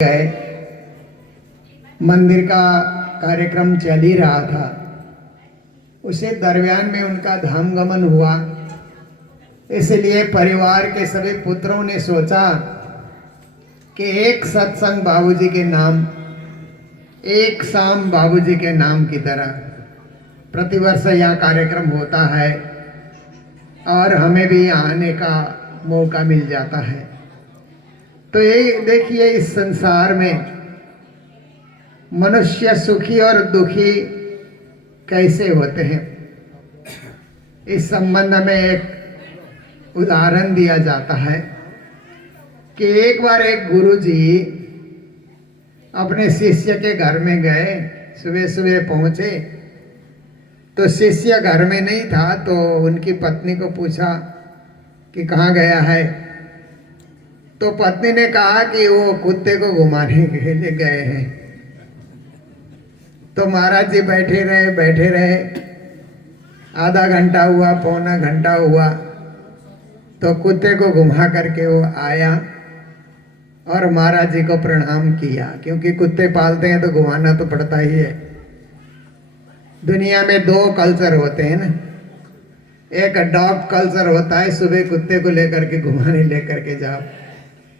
गए। मंदिर का कार्यक्रम चल ही रहा था, उसे दरमियान में उनका धाम गमन हुआ। इसलिए परिवार के सभी पुत्रों ने सोचा कि एक सत्संग बाबूजी के नाम, एक शाम बाबूजी के नाम की तरह प्रतिवर्ष यह कार्यक्रम होता है और हमें भी यहाँ आने का मौका मिल जाता है। तो ये देखिए, इस संसार में मनुष्य सुखी और दुखी कैसे होते हैं, इस संबंध में एक उदाहरण दिया जाता है कि एक बार एक गुरुजी अपने शिष्य के घर में गए। सुबह सुबह पहुंचे तो शिष्य घर में नहीं था, तो उनकी पत्नी को पूछा कि कहाँ गया है। तो पत्नी ने कहा कि वो कुत्ते को घुमाने के लिए गए हैं। तो महाराज जी बैठे रहे। आधा घंटा हुआ, पौना घंटा हुआ, तो कुत्ते को घुमा करके वो आया और महाराज जी को प्रणाम किया, क्योंकि कुत्ते पालते हैं तो घुमाना तो पड़ता ही है। दुनिया में दो कल्चर होते हैं ना, एक डॉग कल्चर होता है, सुबह कुत्ते को लेकर के घुमाने लेकर के जाओ।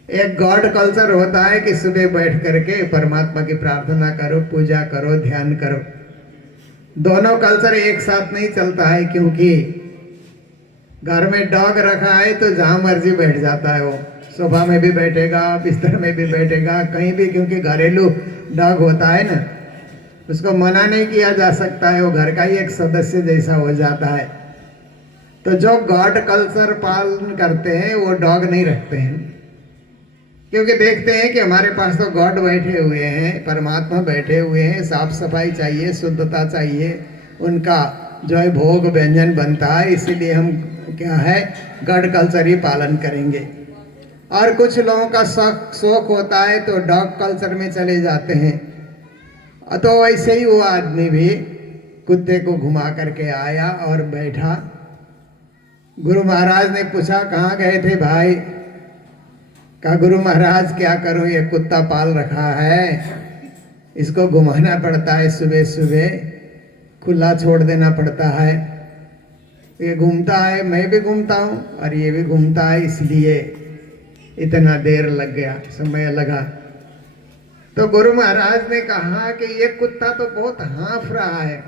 एक गॉड कल्चर होता है कि सुबह बैठ करके परमात्मा की प्रार्थना करो, पूजा करो, ध्यान करो। दोनों कल्चर एक साथ नहीं चलता है, क्योंकि घर में डॉग रखा है तो जहां मर्जी बैठ जाता है। वो सोफा में भी बैठेगा, बिस्तर में भी बैठेगा, कहीं भी, क्योंकि घरेलू डॉग होता है ना, उसको मना नहीं किया जा सकता है, वो घर का ही एक सदस्य जैसा हो जाता है। तो जो गॉड कल्चर पालन करते हैं वो डॉग नहीं रखते हैं, क्योंकि देखते हैं कि हमारे पास तो गॉड बैठे हुए हैं, परमात्मा बैठे हुए हैं, साफ सफाई चाहिए, शुद्धता चाहिए, उनका जो है भोग व्यंजन बनता है, इसीलिए हम क्या है गॉड कल्चर ही पालन करेंगे। और कुछ लोगों का शौक होता है तो डॉग कल्चर में चले जाते हैं। तो वैसे ही वो आदमी भी कुत्ते को घुमा करके आया और बैठा। गुरु महाराज ने पूछा, कहाँ गए थे भाई? कहा, गुरु महाराज क्या करूं, ये कुत्ता पाल रखा है, इसको घुमाना पड़ता है, सुबह सुबह खुला छोड़ देना पड़ता है। ये घूमता है, मैं भी घूमता हूं और ये भी घूमता है, इसलिए इतना देर लग गया, समय लगा। तो गुरु महाराज ने कहा कि ये कुत्ता तो बहुत हाँफ रहा है,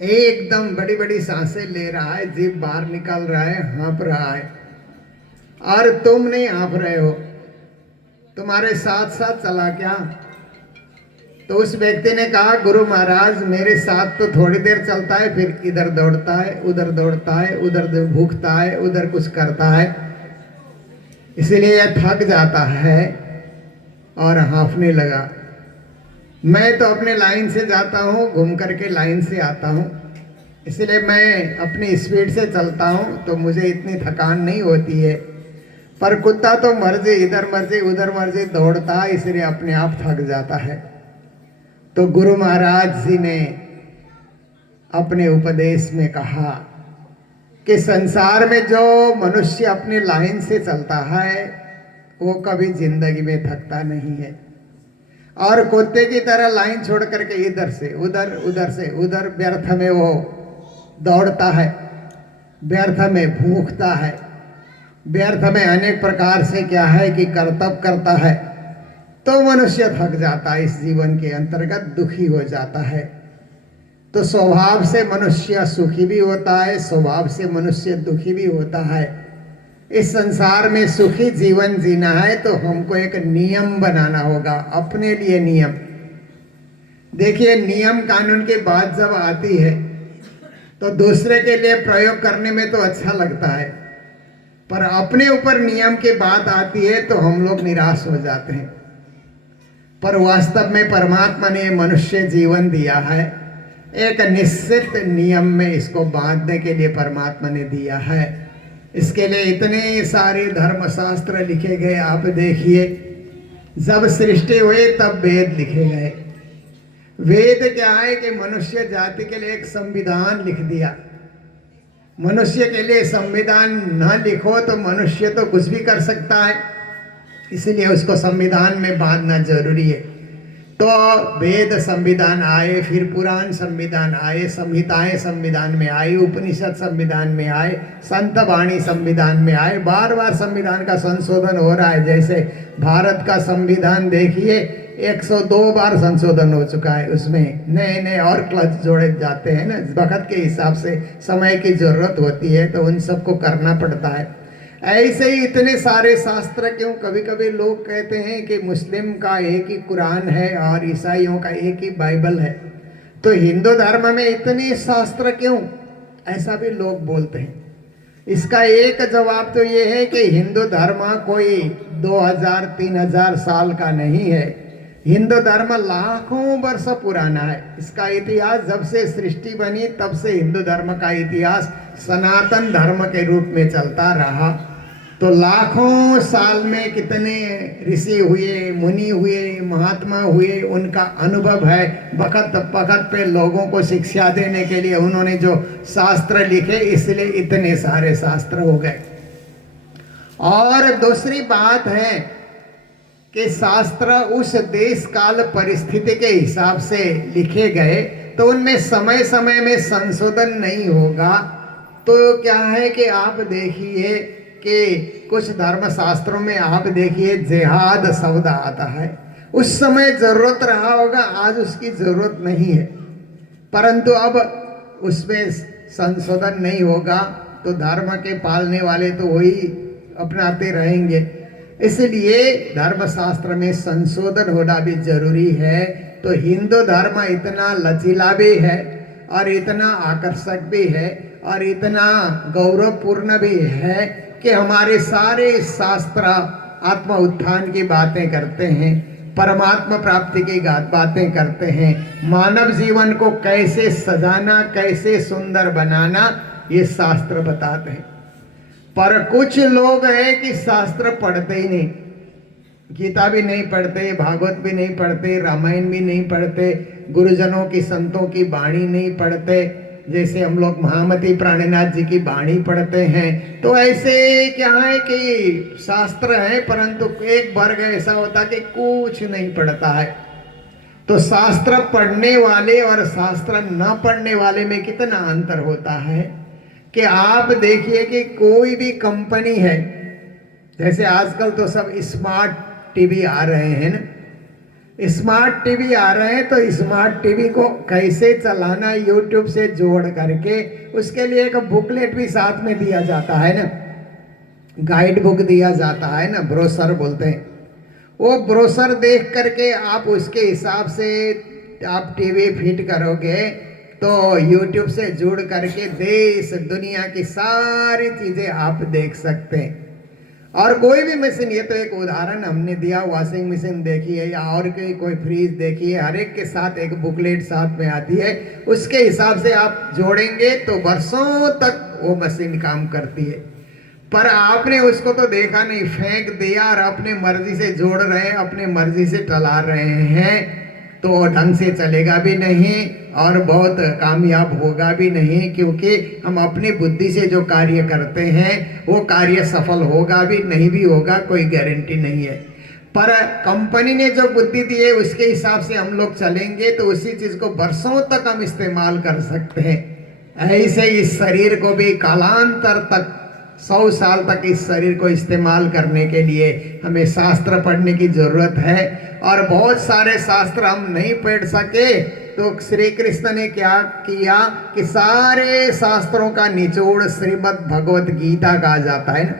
एकदम बड़ी बड़ी सांसें ले रहा है, जीभ बाहर निकाल रहा है, हाँफ रहा है, और तुम नहीं हाँफ रहे हो, तुम्हारे साथ साथ चला क्या? तो उस व्यक्ति ने कहा, गुरु महाराज मेरे साथ तो थोड़ी देर चलता है, फिर इधर दौड़ता है, उधर दौड़ता है, उधर भूखता है, उधर कुछ करता है, इसलिए यह थक जाता है और हाँफने लगा। मैं तो अपने लाइन से जाता हूँ, घूम करके लाइन से आता हूँ, इसलिए मैं अपनी स्पीड से चलता हूँ तो मुझे इतनी थकान नहीं होती है। पर कुत्ता तो मर्जी इधर मर्जी उधर मर्जी दौड़ता है, इसलिए अपने आप थक जाता है। तो गुरु महाराज जी ने अपने उपदेश में कहा कि संसार में जो मनुष्य अपनी लाइन से चलता है वो कभी जिंदगी में थकता नहीं है, और कुत्ते की तरह लाइन छोड़ करके इधर से उधर, उधर से उधर व्यर्थ में वो दौड़ता है, व्यर्थ में भूखता है, व्यर्थ में अनेक प्रकार से क्या है कि कर्तव्य करता है, तो मनुष्य थक जाता है, इस जीवन के अंतर्गत दुखी हो जाता है। तो स्वभाव से मनुष्य सुखी भी होता है, स्वभाव से मनुष्य दुखी भी होता है। इस संसार में सुखी जीवन जीना है तो हमको एक नियम बनाना होगा, अपने लिए नियम। देखिए, नियम कानून की बात जब आती है तो दूसरे के लिए प्रयोग करने में तो अच्छा लगता है, पर अपने ऊपर नियम की बात आती है तो हम लोग निराश हो जाते हैं। पर वास्तव में परमात्मा ने मनुष्य जीवन दिया है, एक निश्चित नियम में इसको बांधने के लिए परमात्मा ने दिया है। इसके लिए इतने सारे धर्मशास्त्र लिखे गए। आप देखिए, जब सृष्टि हुई तब वेद लिखे गए। वेद क्या है कि मनुष्य जाति के लिए एक संविधान लिख दिया। मनुष्य के लिए संविधान न लिखो तो मनुष्य तो कुछ भी कर सकता है, इसलिए उसको संविधान में बांधना जरूरी है। तो वेद संविधान आए, फिर पुराण संविधान आए, संहिताएं संविधान में आई, उपनिषद संविधान में आए, संत वाणी संविधान में आए। बार बार संविधान का संशोधन हो रहा है। जैसे भारत का संविधान देखिए 102 बार संशोधन हो चुका है। उसमें नए नए और क्लच जोड़े जाते हैं ना, वक्त के हिसाब से समय की जरूरत होती है, तो उन सबको करना पड़ता है। ऐसे ही इतने सारे शास्त्र क्यों? कभी कभी लोग कहते हैं कि मुस्लिम का एक ही कुरान है और ईसाइयों का एक ही बाइबल है, तो हिंदू धर्म में इतने शास्त्र क्यों? ऐसा भी लोग बोलते हैं। इसका एक जवाब तो ये है कि हिंदू धर्म कोई 2000-3000 साल का नहीं है। हिंदू धर्म लाखों वर्ष पुराना है। इसका इतिहास जब से सृष्टि बनी तब से हिंदू धर्म का इतिहास सनातन धर्म के रूप में चलता रहा। तो लाखों साल में कितने ऋषि हुए, मुनि हुए, महात्मा हुए, उनका अनुभव है। वक्त वक्त पे लोगों को शिक्षा देने के लिए उन्होंने जो शास्त्र लिखे, इसलिए इतने सारे शास्त्र हो गए। और दूसरी बात है कि शास्त्र उस देश काल परिस्थिति के हिसाब से लिखे गए, तो उनमें समय समय में संशोधन नहीं होगा। तो क्या है कि आप देखिए कि कुछ धर्म शास्त्रों में आप देखिए जिहाद शब्द आता है। उस समय जरूरत रहा होगा, आज उसकी जरूरत नहीं है, परंतु अब उसमें संशोधन नहीं होगा तो धर्म के पालने वाले तो वही अपनाते रहेंगे। इसलिए धर्मशास्त्र में संशोधन होना भी जरूरी है। तो हिंदू धर्म इतना लचीला भी है और इतना आकर्षक भी है और इतना गौरवपूर्ण भी है कि हमारे सारे शास्त्र आत्म उत्थान की बातें करते हैं, परमात्मा प्राप्ति की बातें करते हैं, मानव जीवन को कैसे सजाना, कैसे सुंदर बनाना, ये शास्त्र बताते हैं। पर कुछ लोग हैं कि शास्त्र पढ़ते ही नहीं, गीता भी नहीं पढ़ते, भागवत भी नहीं पढ़ते, रामायण भी नहीं पढ़ते, गुरुजनों की संतों की वाणी नहीं पढ़ते। जैसे हम लोग महामती प्राणनाथ जी की वाणी पढ़ते हैं, तो ऐसे क्या है कि शास्त्र है परंतु एक वर्ग ऐसा होता कि कुछ नहीं पढ़ता है। तो शास्त्र पढ़ने वाले और शास्त्र न पढ़ने वाले में कितना अंतर होता है कि आप देखिए कि कोई भी कंपनी है, जैसे आजकल तो सब स्मार्ट टीवी आ रहे हैं ना, स्मार्ट टीवी आ रहे हैं, तो स्मार्ट टीवी को कैसे चलाना यूट्यूब से जोड़ करके उसके लिए एक बुकलेट भी साथ में दिया जाता है ना, गाइड बुक दिया जाता है ना, ब्रोशर बोलते हैं। वो ब्रोशर देख करके आप उसके हिसाब से आप टीवी फिट करोगे तो यूट्यूब से जुड़ करके देश दुनिया की सारी चीजें आप देख सकते हैं। और कोई भी मशीन, ये तो एक उदाहरण हमने दिया, वॉशिंग मशीन देखी है या और कोई फ्रिज देखी है, हर एक के साथ एक बुकलेट साथ में आती है, उसके हिसाब से आप जोड़ेंगे तो वर्षों तक वो मशीन काम करती है। पर आपने उसको तो देखा नहीं, फेंक दिया और अपने मर्जी से जोड़ रहे हैं, अपने मर्जी से चला रहे हैं, तो ढंग से चलेगा भी नहीं और बहुत कामयाब होगा भी नहीं, क्योंकि हम अपनी बुद्धि से जो कार्य करते हैं वो कार्य सफल होगा भी नहीं भी होगा, कोई गारंटी नहीं है। पर कंपनी ने जो बुद्धि दी है उसके हिसाब से हम लोग चलेंगे तो उसी चीज को वर्षों तक हम इस्तेमाल कर सकते हैं। ऐसे इस शरीर को भी कालांतर तक 100 साल तक इस शरीर को इस्तेमाल करने के लिए हमें शास्त्र पढ़ने की जरूरत है। और बहुत सारे शास्त्र हम नहीं पढ़ सके तो श्री कृष्ण ने क्या किया कि सारे शास्त्रों का निचोड़ श्रीमद् भगवत गीता कहा जाता है ना।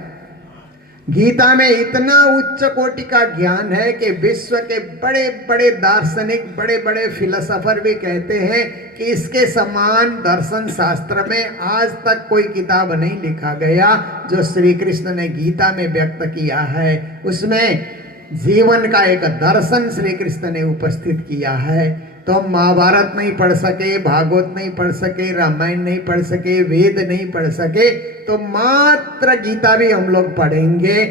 गीता में इतना उच्च कोटि का ज्ञान है कि विश्व के बड़े बड़े दार्शनिक, बड़े बड़े फिलोसोफर भी कहते हैं कि इसके समान दर्शन शास्त्र में आज तक कोई किताब नहीं लिखा गया जो श्री कृष्ण ने गीता में व्यक्त किया है। उसमें जीवन का एक दर्शन श्री कृष्ण ने उपस्थित किया है। तो हम महाभारत नहीं पढ़ सके, भागवत नहीं पढ़ सके, रामायण नहीं पढ़ सके, वेद नहीं पढ़ सके, तो मात्र गीता भी हम लोग पढ़ेंगे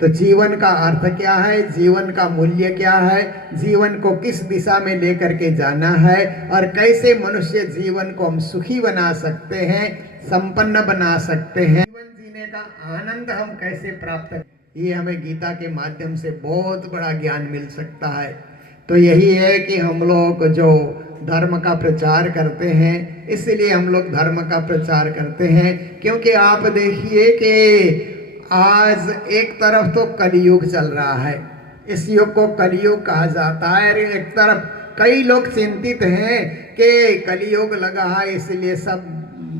तो जीवन का अर्थ क्या है, जीवन का मूल्य क्या है, जीवन को किस दिशा में लेकर के जाना है और कैसे मनुष्य जीवन को हम सुखी बना सकते हैं, संपन्न बना सकते हैं, जीवन जीने का आनंद हम कैसे प्राप्त ये हमें गीता के माध्यम से बहुत बड़ा ज्ञान मिल सकता है। तो यही है कि हम लोग जो धर्म का प्रचार करते हैं, इसलिए हम लोग धर्म का प्रचार करते हैं, क्योंकि आप देखिए कि आज एक तरफ तो कलयुग चल रहा है, इस युग को कलयुग कहा जाता है। एक तरफ कई लोग चिंतित हैं कि कलयुग लगा है इसलिए सब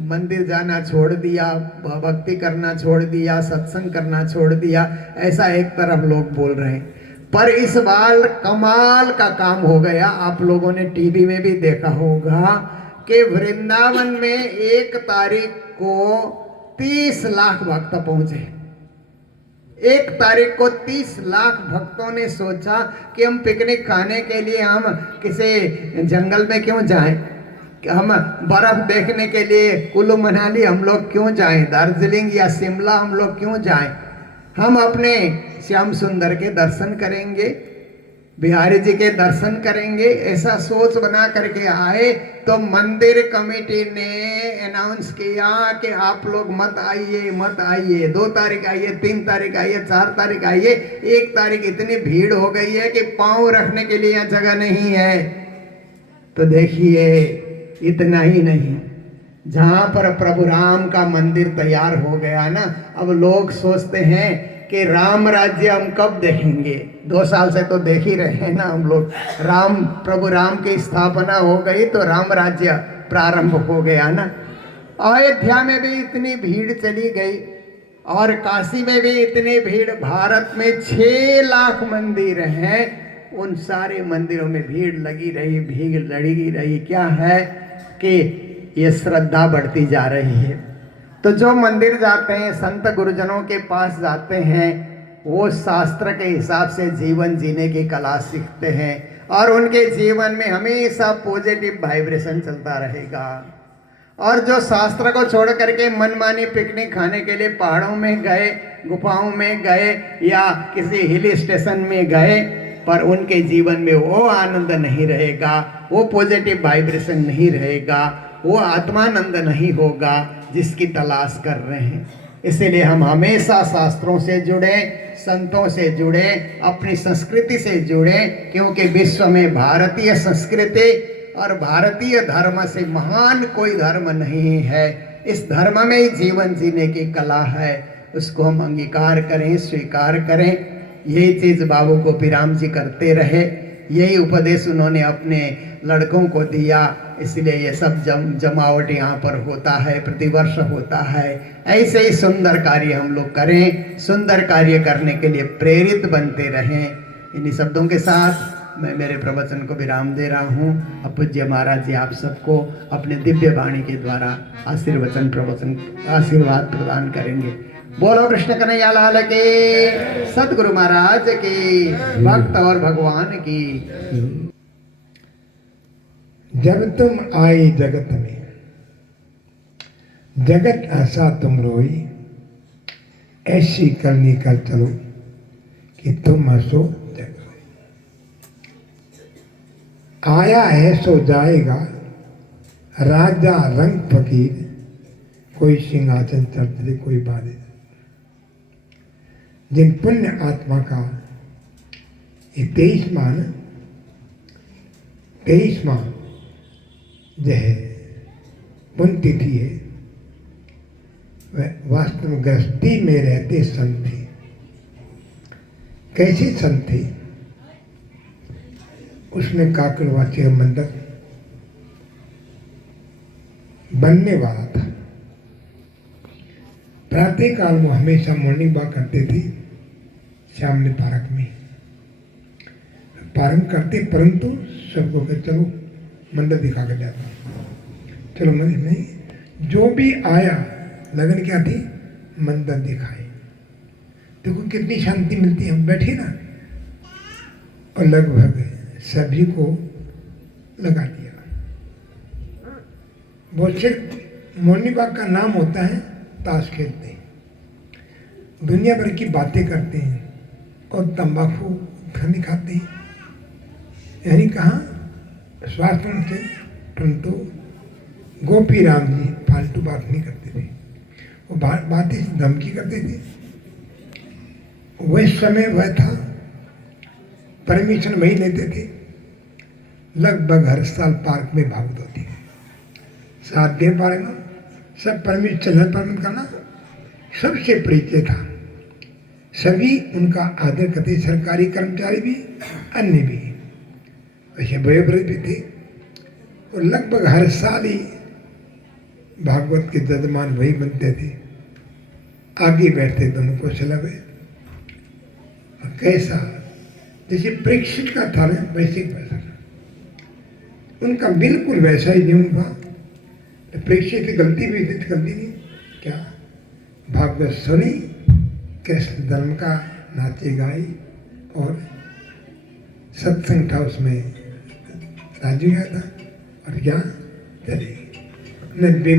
मंदिर जाना छोड़ दिया, भक्ति करना छोड़ दिया, सत्संग करना छोड़ दिया, ऐसा एक तरफ लोग बोल रहे हैं। पर इस बार कमाल का काम हो गया। आप लोगों ने टीवी में भी देखा होगा कि वृंदावन में 1 तारीख को 30 लाख भक्त पहुंचे। 1 तारीख को 30 लाख भक्तों ने सोचा कि हम पिकनिक खाने के लिए हम किसी जंगल में क्यों जाएं, हम बर्फ देखने के लिए कुल्लू मनाली हम लोग क्यों जाएं, दार्जिलिंग या शिमला हम लोग क्यों जाएं, हम अपने श्याम सुंदर के दर्शन करेंगे, बिहारी जी के दर्शन करेंगे। ऐसा सोच बना करके आए तो मंदिर कमेटी ने अनाउंस किया कि आप लोग मत आइए, मत आइए, 2 तारीख आइए, 3 तारीख आइए, 4 तारीख आइए। 1 तारीख इतनी भीड़ हो गई है कि पांव रखने के लिए जगह नहीं है। तो देखिए, इतना ही नहीं, जहां पर प्रभु राम का मंदिर तैयार हो गया ना, अब लोग सोचते हैं कि राम राज्य हम कब देखेंगे। 2 साल से तो देख ही रहे हैं ना हम लोग। प्रभु राम की स्थापना हो गई तो राम राज्य प्रारंभ हो गया ना। अयोध्या में भी इतनी भीड़ चली गई और काशी में भी इतनी भीड़। भारत में 6 लाख मंदिर हैं, उन सारे मंदिरों में भीड़ लगी रही, भीड़ लगी रही। क्या है कि ये श्रद्धा बढ़ती जा रही है। तो जो मंदिर जाते हैं, संत गुरुजनों के पास जाते हैं, वो शास्त्र के हिसाब से जीवन जीने की कला सीखते हैं और उनके जीवन में हमेशा पॉजिटिव वाइब्रेशन चलता रहेगा। और जो शास्त्र को छोड़ करके मनमानी पिकनिक खाने के लिए पहाड़ों में गए, गुफाओं में गए या किसी हिल स्टेशन में गए, पर उनके जीवन में वो आनंद नहीं रहेगा, वो पॉजिटिव वाइब्रेशन नहीं रहेगा, वो आत्मानंद नहीं होगा जिसकी तलाश कर रहे हैं। इसीलिए हम हमेशा शास्त्रों से जुड़े, संतों से जुड़े, अपनी संस्कृति से जुड़े, क्योंकि विश्व में भारतीय संस्कृति और भारतीय धर्म से महान कोई धर्म नहीं है। इस धर्म में ही जीवन जीने की कला है, उसको हम अंगीकार करें, स्वीकार करें। यही चीज़ बाबू गोपीराम जी करते रहे, यही उपदेश उन्होंने अपने लड़कों को दिया। इसलिए ये सब जमावट यहाँ पर होता है, प्रतिवर्ष होता है। ऐसे ही सुंदर कार्य हम लोग करें, सुंदर कार्य करने के लिए प्रेरित बनते रहें। इन्हीं शब्दों के साथ मैं मेरे प्रवचन को विराम दे रहा हूँ। अब पूज्य महाराज जी आप सबको अपने दिव्य वाणी के द्वारा आशीर्वाद प्रदान करेंगे। बोलो कृष्ण कन्हैया लाल के, सतगुरु महाराज की, भक्त और भगवान की। जब तुम आई जगत में, जगत ऐसा तुम रोई, ऐसी करनी कर चलो कि तुम हंसो जग रोई। आया है सो जाएगा, राजा रंग फकीर, कोई सिंहासन चढ़ते कोई बादे। जिन पुण्य आत्मा का ये 23वां जो है पुण्य तिथि है, वह वास्तव में गृहस्थी में रहते संत थे। कैसे संत थे? उसमें काकड़वासी मंदिर बनने वाला था। प्रातः काल में हमेशा मॉर्निंग वॉक करते थे सामने पार्क में, पारण करते, परंतु सबको कहते चलो मंदिर दिखा कर जाता, चलो मंदिर नहीं। जो भी आया लगन क्या थी, मंदिर दिखाए। देखो कितनी शांति मिलती है। हम बैठे ना और लगभग सभी को लगा दिया। बहुत से मॉर्निंग वॉक का नाम होता है ताश खेलते हैं, दुनिया भर की बातें करते हैं और तंबाकू खाने खाते हैं। यानी कहाँ स्वास्थ्य से, परंतु गोपी राम जी फालतू बात नहीं करते थे। वो बातें धमकी करते थे, वह समय वह था, परमिशन वही लेते थे। लगभग हर साल पार्क में भागवत होती है, 7 दिन पार्क में सब परमिशन करना सबसे परिचय था। सभी उनका आदर करते, सरकारी कर्मचारी भी, अन्य भी, वैसे वयोवृद्ध भी थे। और लगभग हर साल ही भागवत के जजमान वही बनते थे, आगे बैठते दोनों को चला गए। कैसा जैसे परीक्षित का था ना, वैसे वैसा था उनका, बिल्कुल वैसा ही नहीं उनका। तो परीक्षित की गलती भी थी, गलती नहीं क्या, भागवत सुनी, कृष्ण जन्म का नाचे गाई, और सत्संग था उसमें राजू गया था, और क्या चले